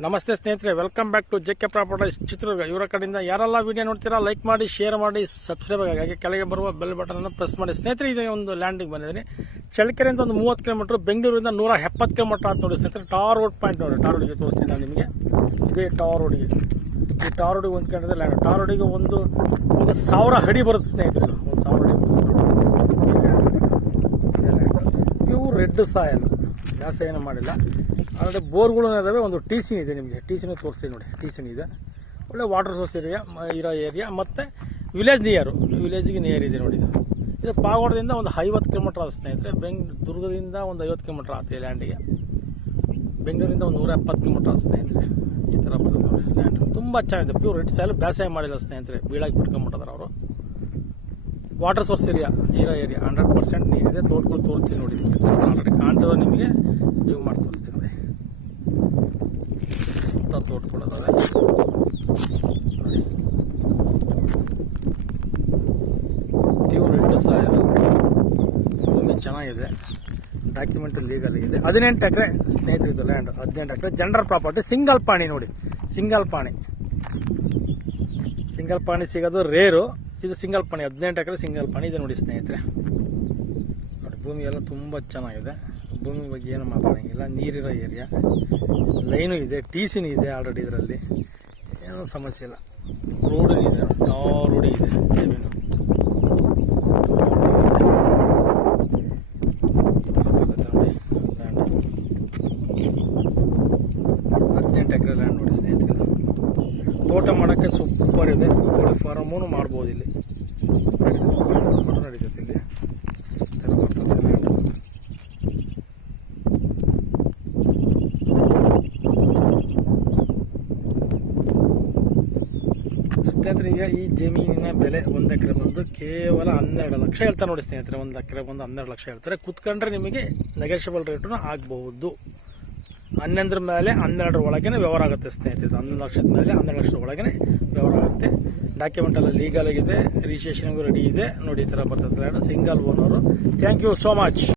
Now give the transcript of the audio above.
ನಮಸ್ತೆ ಸ್ನೇಹಿತರೆ, welcome back to JK properties Chitradurga. ಇವರ ಕಡೆಯಿಂದ ಯಾರೆಲ್ಲ ವಿಡಿಯೋ ನೋಡ್ತೀರಾ ಲೈಕ್ ಮಾಡಿ, ಶೇರ್ ಮಾಡಿ, ಸಬ್ಸ್ಕ್ರೈಬ್ ಆಗಿ ಕೆಳಗೆ ಬರುವ ಬೆಲ್ ಬಟನ್ ಅನ್ನು ಪ್ರೆಸ್ ಮಾಡಿ. ಸ್ನೇಹಿತರೆ, ಇದೆ ಒಂದು ಲ್ಯಾಂಡಿಗೆ ಬಂದಿದ್ದೀನಿ. ಚಳ್ಳಕೆರೆಯಿಂದ ಒಂದು 30 ಕಿಲೋಮೀಟರ್, ಬೆಂಗಳೂರಿಂದ 170 ಕಿಲೋಮೀಟರ್ ಆಯ್ತು ನೋಡಿ ಸ್ನೇಹಿತರೆ. ಟಾರ್ ರೋಡ್ ಪಾಯಿಂಟ್ ನೋಡಿ, ಟಾರ್ ರೋಡಿಗೆ ತೋರಿಸ್ತೀನಿ ನಾನು ನಿಮಗೆ. ಇದೇ ಟಾರ್ ರೋಡಿಗೆ, ಈ ಟಾರ್ ರೋಡಿಗೆ ಹೊಂದ್ಕೊಂಡಿದೆ ಲ್ಯಾಂಡ್. ಟಾರ್ ರೋಡಿಗೆ ಒಂದು 1000 ಅಡಿ ಬರುತ್ತೆ ಸ್ನೇಹಿತರೆ. 1000 ಅಡಿ ಪ್ಯೂರ್ ರೆಡ್ ಸಾಯಲ್, ಜಾಸ್ತಿ ಏನು ಮಾಡಿಲ್ಲ. ಆಲ್ರೆಡಿ ಬೋರ್ಗಳು ಇದಾವೆ. ಒಂದು ಟೀಸಿನ್ ಇದೆ, ನಿಮಗೆ ಟೀಸಿನ ತೋರಿಸ್ತೀನಿ ನೋಡಿ. ಟೀಸಿನ್ ಇದೆ, ಒಳ್ಳೆ ವಾಟರ್ ಸೋರ್ಸ್ ಇರೋ ಏರಿಯಾ, ಮತ್ತು ವಿಲೇಜ್ ವಿಲೇಜ್ಗೆ ನಿಯರ್ ಇದೆ ನೋಡಿ. ಇದು ಪಾವಗಡದಿಂದ ಒಂದು 50 ಕಿಲೋಮೀಟರ್ ಆದ ಸ್ನೇಹಿತರೆ. ದುರ್ಗದಿಂದ ಒಂದು 50 ಕಿಲೋಮೀಟರ್ ಆಗ್ತದೆ ಲ್ಯಾಂಡಿಗೆ. ಬೆಂಗಳೂರಿಂದ ಒಂದು 170 ಕಿಲೋಮೀಟರ್ ಆದ ಸ್ನೇಹಿತರೆ. ಈ ಥರ ಬರ್ತದೆ ನೋಡಿ ಲ್ಯಾಂಡ್. ತುಂಬ ಚೆನ್ನಾಗಿದೆ, ಪ್ಯೂರ್ ರೆಡ್ ಸಾಯಲ್. ಬೇಸಾಯ ಮಾಡಿಲ್ಲ ಸ್ನೇಹಿತರೆ, ಬೀಳಾಗಿ ಬಿಟ್ಕೊಂಡ್ಬಿಟ್ಟಿದ್ದಾರೆ ಅವರು. ವಾಟರ್ ಸೋರ್ಸ್ ಇರೋ ಏರಿಯಾ 100% ನೀರಿದೆ. ತೋಟಗಳು ತೋರಿಸ್ತೀನಿ ನೋಡಿ. ಆಲ್ರೆಡಿ ಕಾಣ್ತದೆ ನಿಮಗೆ, ಜೂಮ್ ಮಾಡಿ ತೋರಿಸ್ತೀನಿ ನೋಡಿ. ತೋಟಗಳದಾವೆ ಪ್ಯೂರ್ ರೆಡ್ ಸಾಯಲ್. ಭೂಮಿ ಚೆನ್ನಾಗಿದೆ, ಡಾಕ್ಯುಮೆಂಟ್ ಲೀಗಲ್ ಇದೆ. 18 ಎಕರೆ ಸ್ನೇಹಿತರಿದ್ದು ಲ್ಯಾಂಡ್. 18 ಎಕರೆ ಜನರಲ್ ಪ್ರಾಪರ್ಟಿ. ಸಿಂಗಲ್ ಪಾಣಿ ನೋಡಿ, ಸಿಂಗಲ್ ಪಾಣಿ ಸಿಗೋದು ರೇರು. ಇದು ಸಿಂಗಲ್ ಪಾಣಿ, 18 ಎಕರೆ ಸಿಂಗಲ್ ಪಾಣಿ ಇದೆ ನೋಡಿ ಸ್ನೇಹಿತರೆ. ನೋಡಿ, ಭೂಮಿ ಎಲ್ಲ ತುಂಬ ಚೆನ್ನಾಗಿದೆ. ಭೂಮಿ ಬಗ್ಗೆ ಏನು ಮಾತಾಡೋಂಗಿಲ್ಲ. ನೀರಿರೋ ಏರಿಯಾ, ಲೈನು ಇದೆ, ಟಿಸಿನೂ ಇದೆ ಆಲ್ರೆಡಿ. ಇದರಲ್ಲಿ ಏನೂ ಸಮಸ್ಯೆ ಇಲ್ಲ. ರೋಡು ಇದೆ, ಟಾರ್ ರೋಡ್ ಇದೆ. ಜಮೀನು 18 ಎಕರೆ ಲ್ಯಾಂಡ್ ನೋಡಿ ಸ್ನೇಹಿತರೆ. ತೋಟ ಮಾಡೋಕ್ಕೆ ಸೂಪರ್ ಇದೆ. ಕೋಳಿ ಫಾರಮೂ ಮಾಡ್ಬೋದು ಇಲ್ಲಿ. ನಡೀತೈತೆ ಇಲ್ಲಿ. ಸ್ನೇಹಿತರೆ, ಈಗ ಈ ಜಮೀನಿನ ಬೆಲೆ 1 ಎಕರೆ ಬಂದು ಕೇವಲ 12 ಲಕ್ಷ ಹೇಳ್ತಾರೆ ನೋಡಿ ಸ್ನೇಹಿತರೆ. 1 ಎಕರೆ ಬಂದು 12 ಲಕ್ಷ ಹೇಳ್ತಾರೆ. ಕುತ್ಕೊಂಡ್ರೆ ನಿಮಗೆ ನೆಗೋಷಿಯಬಲ್ ರೇಟು ಆಗಬಹುದು. 11 ಮೇಲೆ 12 ಒಳಗೇನೆ ವ್ಯವಹಾರ ಆಗುತ್ತೆ ಸ್ನೇಹಿತರೆ. 11 ಲಕ್ಷದ ಮೇಲೆ 12 ಲಕ್ಷದ ಒಳಗೇನೆ ವ್ಯವಹಾರ ಆಗುತ್ತೆ. ಡಾಕ್ಯುಮೆಂಟ್ ಎಲ್ಲ ಲೀಗಲ್ ಆಗಿದೆ, ರಿಜಿಸ್ಟ್ರೇಷನ್ಗೂ ರೆಡಿ ಇದೆ ನೋಡಿ. ಈ ಥರ ಬರ್ತದೆ. Single owner. Thank you so much.